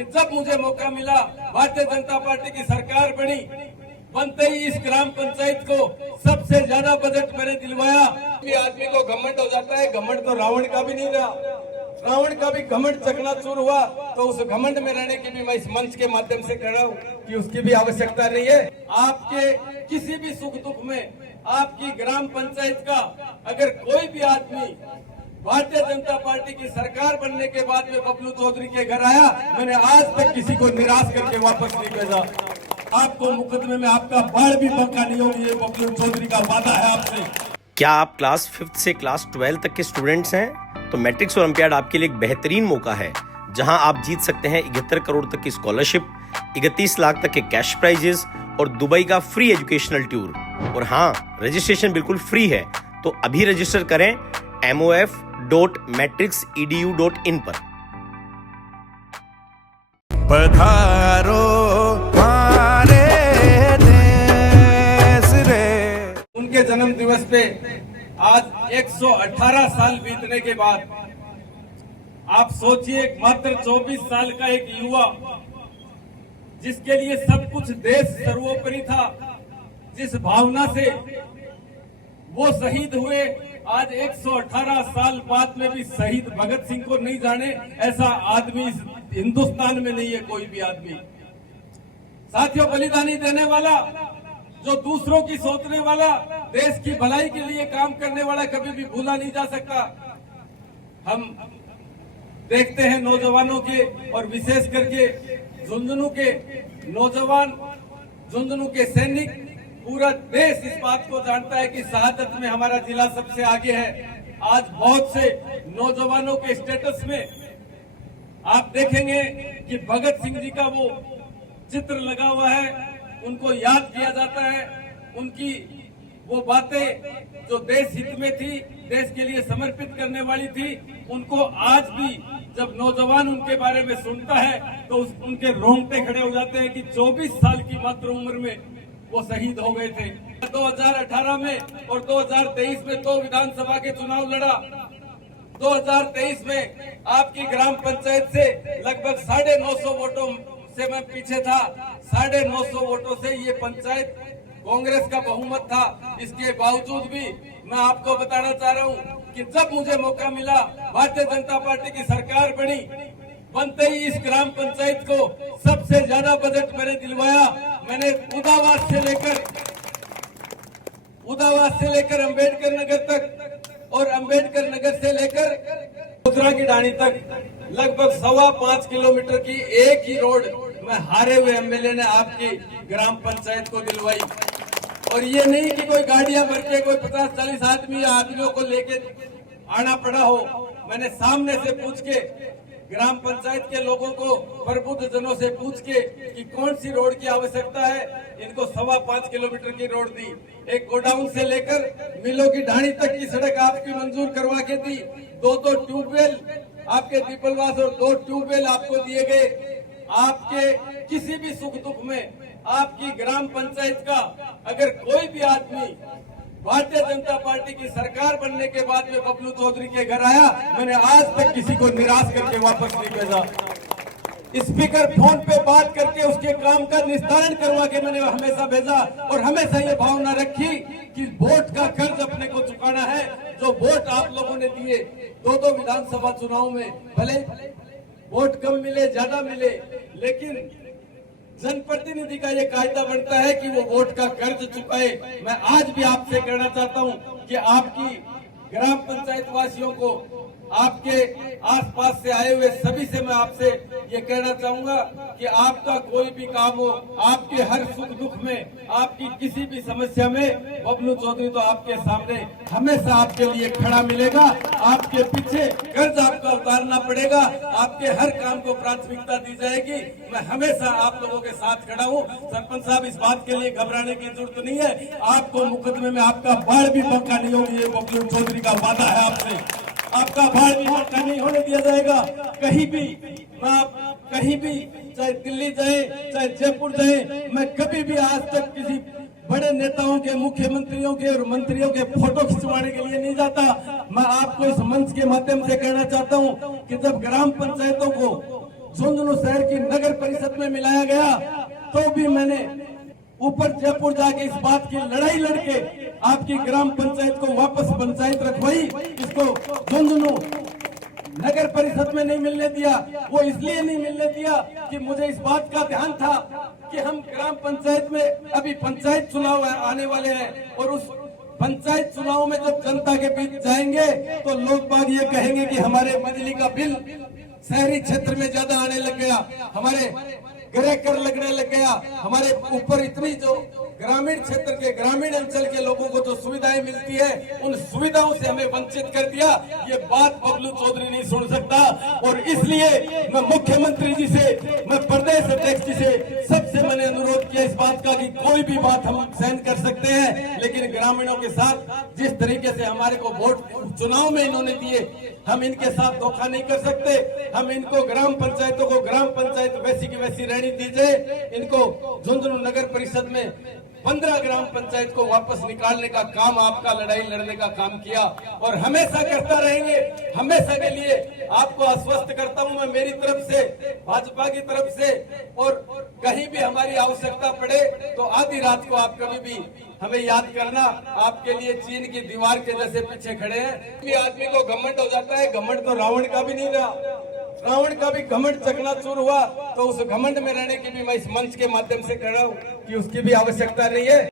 कि जब मुझे मौका मिला, भारतीय जनता पार्टी की सरकार बनी, बनते ही इस ग्राम पंचायत को सबसे ज्यादा बजट मैंने दिलवाया। आदमी को घमंड हो जाता है, घमंड तो रावण का भी नहीं रहा, रावण का भी घमंड चकनाचूर हुआ, तो उस घमंड में रहने की भी मैं इस मंच के माध्यम से कह रहा हूँ कि उसकी भी आवश्यकता नहीं है। आपके किसी भी सुख दुख में आपकी ग्राम पंचायत का अगर कोई भी आदमी भारतीय जनता पार्टी की सरकार बनने के बाद में बबलू चौधरी के घर आया, मैंने आज तक किसी को निराश करके वापस नहीं भेजा। आपको मुकदमे में आपका बाढ़ भी पक्का नहीं होगी, ये बबलू चौधरी का वादा है आपसे। क्या आप क्लास 5th से क्लास 12 तक के स्टूडेंट्स हैं? तो मैट्रिक्स ओलंपियाड आपके लिए एक बेहतरीन मौका है, जहां आप जीत सकते हैं 71 करोड़ तक की स्कॉलरशिप, 31 लाख तक के कैश प्राइजेस और दुबई का फ्री एजुकेशनल टूर। और हाँ, रजिस्ट्रेशन बिल्कुल फ्री है, तो अभी रजिस्टर करें mof.matrixedu.in पर। पधारो हमारे देश रे। उनके जन्म दिवस पे आज 118 साल बीतने के बाद आप सोचिए, मात्र 24 साल का एक युवा जिसके लिए सब कुछ देश सर्वोपरि था, जिस भावना से वो शहीद हुए, आज 118 साल बाद में भी शहीद भगत सिंह को नहीं जाने ऐसा आदमी इस हिंदुस्तान में नहीं है, कोई भी आदमी। साथियों, बलिदानी देने वाला, जो दूसरों की सोचने वाला, देश की भलाई के लिए काम करने वाला कभी भी भूला नहीं जा सकता। हम देखते हैं नौजवानों के, और विशेष करके झुंझुनू के नौजवान, झुंझुनू के सैनिक, पूरा देश इस बात को जानता है कि शहादत में हमारा जिला सबसे आगे है। आज बहुत से नौजवानों के स्टेटस में आप देखेंगे कि भगत सिंह जी का वो चित्र लगा हुआ है, उनको याद किया जाता है। उनकी वो बातें जो देश हित में थी, देश के लिए समर्पित करने वाली थी, उनको आज भी जब नौजवान उनके बारे में सुनता है तो उनके रोंगटे खड़े हो जाते हैं कि 24 साल की मात्र उम्र में वो शहीद हो गए थे। 2018 में और 2023 में 2 विधानसभा के चुनाव लड़ा। 2023 में आपकी ग्राम पंचायत से लगभग 950 वोटों से मैं पीछे था। 950 वोटों से ये पंचायत कांग्रेस का बहुमत था। इसके बावजूद भी मैं आपको बताना चाह रहा हूँ कि जब मुझे मौका मिला, भारतीय जनता पार्टी की सरकार बनी, बनते ही इस ग्राम पंचायत को सबसे ज्यादा बजट मैंने दिलवाया। मैंने उदावास से लेकर अंबेडकर नगर तक और अंबेडकर नगर से लेकर उत्तरा की ढाणी तक लगभग 5.25 किलोमीटर की एक ही रोड में हारे हुए एमएलए ने आपकी ग्राम पंचायत को दिलवाई। और ये नहीं कि कोई गाड़ियां भर के कोई 50-40 आदमियों को लेके आना पड़ा हो। मैंने सामने से पूछ के ग्राम पंचायत के लोगों को, प्रबुद्ध जनों से पूछ के कि कौन सी रोड की आवश्यकता है, इनको 5.25 किलोमीटर की रोड दी। एक गोडाउन से लेकर मिलों की ढाणी तक की सड़क आपकी मंजूर करवा के दी। 2 ट्यूबवेल आपके दीपलवास और 2 ट्यूबवेल आपको दिए गए। आपके किसी भी सुख दुख में आपकी ग्राम पंचायत का अगर कोई भी आदमी भारतीय जनता पार्टी की सरकार बनने के बाद में बबलू चौधरी के घर आया, मैंने आज तक किसी को निराश करके वापस नहीं भेजा। स्पीकर फोन पे बात करके उसके काम का निस्तारण करवा के मैंने हमेशा भेजा, और हमेशा ये भावना रखी कि वोट का कर्ज अपने को चुकाना है। जो वोट आप लोगों ने दिए 2 विधानसभा चुनाव में, भले वोट कम मिले ज्यादा मिले, लेकिन जनप्रतिनिधि का ये कायदा बनता है कि वो वोट का कर्ज चुकाए। मैं आज भी आपसे कहना चाहता हूं कि आपकी ग्राम पंचायत वासियों को, आपके आसपास से आए हुए सभी से मैं आपसे ये कहना चाहूंगा कि आपका कोई भी काम हो, आपके हर सुख दुख में, आपकी किसी भी समस्या में बबलू चौधरी तो आपके सामने हमेशा आपके लिए खड़ा मिलेगा। आपके पीछे कर्ज आपका उतारना पड़ेगा, आपके हर काम को प्राथमिकता दी जाएगी। मैं हमेशा आप लोगों के साथ खड़ा हूँ। सरपंच साहब, इस बात के लिए घबराने की जरूरत नहीं है। आपको मुकदमे में आपका बाढ़ भी पक्का नहीं होगी, ये बबलू चौधरी का वादा है आपसे। आपका बाढ़ भी पक्का नहीं होने दिया जाएगा। कहीं भी आप कहीं भी, चाहे दिल्ली जाए चाहे जयपुर जाए, मैं कभी भी आज तक किसी बड़े नेताओं के, मुख्यमंत्रियों के और मंत्रियों के फोटो खिंचवाने के लिए नहीं जाता। मैं आपको इस मंच के माध्यम से कहना चाहता हूं कि जब ग्राम पंचायतों को झुंझुनू शहर की नगर परिषद में मिलाया गया, तो भी मैंने ऊपर जयपुर जाके इस बात की लड़ाई लड़के आपकी ग्राम पंचायत को वापस पंचायत रखवाई। इसको झुंझुनू नगर परिषद में नहीं मिलने दिया। वो इसलिए नहीं मिलने दिया कि मुझे इस बात का ध्यान था कि हम ग्राम पंचायत में अभी पंचायत चुनाव आने वाले हैं, और उस पंचायत चुनाव में जब जनता के बीच जाएंगे तो लोग बाग ये कहेंगे कि हमारे बिजली का बिल शहरी क्षेत्र में ज्यादा आने लग गया, हमारे गृह कर लगने लग गया, हमारे ऊपर इतनी जो ग्रामीण क्षेत्र के ग्रामीण अंचल के लोगों को जो सुविधाएं मिलती है उन सुविधाओं से हमें वंचित कर दिया। ये बात बबलू चौधरी नहीं सुन सकता, और इसलिए मैं मुख्यमंत्री जी से, मैं प्रदेश अध्यक्ष जी से, सबसे मैंने अनुरोध किया इस बात का कि कोई भी बात हम सहन कर सकते हैं, लेकिन ग्रामीणों के साथ जिस तरीके से हमारे को वोट चुनाव में इन्होंने दिए, हम इनके साथ धोखा नहीं कर सकते। हम इनको ग्राम पंचायतों को ग्राम पंचायत वैसी की वैसी रहनी दीजिए। इनको झुंझुनू नगर परिषद में 15 ग्राम पंचायत को वापस निकालने का काम, आपका लड़ाई लड़ने का काम किया, और हमेशा करता रहेंगे। हमेशा के लिए आपको आश्वस्त करता हूं मैं मेरी तरफ से, भाजपा की तरफ से, और कहीं भी हमारी आवश्यकता पड़े तो आधी रात को आप कभी भी हमें याद करना। आपके लिए चीन की दीवार के जैसे पीछे खड़े हैं। भी आदमी को घमंड हो जाता है, घमंड तो रावण का भी नहीं रहा, रावण का भी घमंड चकनाचूर हुआ, तो उस घमंड में रहने की भी मैं इस मंच के माध्यम से कह रहा हूं कि उसकी भी आवश्यकता नहीं है।